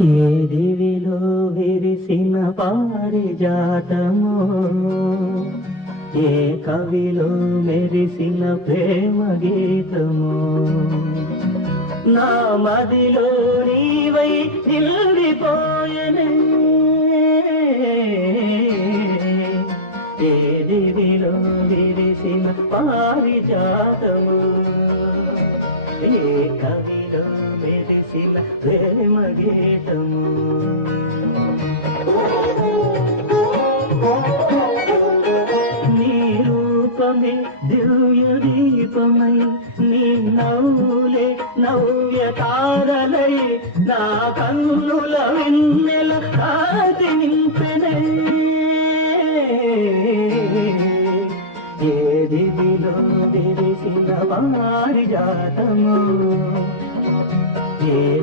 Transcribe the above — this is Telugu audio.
ఏ దివిలో విరిసిన పారిజాతమో, ఏ కవిలో మెరిసిన ప్రేమ గీతమో, నా మదిలో నీవై నిలిపోయనే. ఏ దివిలో విరిసిన పారిజాతమో, ఏ కవిలో మెరిసిన ప్రేమ గీతము. నీ రూపమే దివ్య దీపమై, నీ నవ్వులే నవ్య తారలై, నా కన్నుల వెన్నెల కాంతి నింపెనే. ఏ దివిలో విరిసిన పారిజాతము, ఏ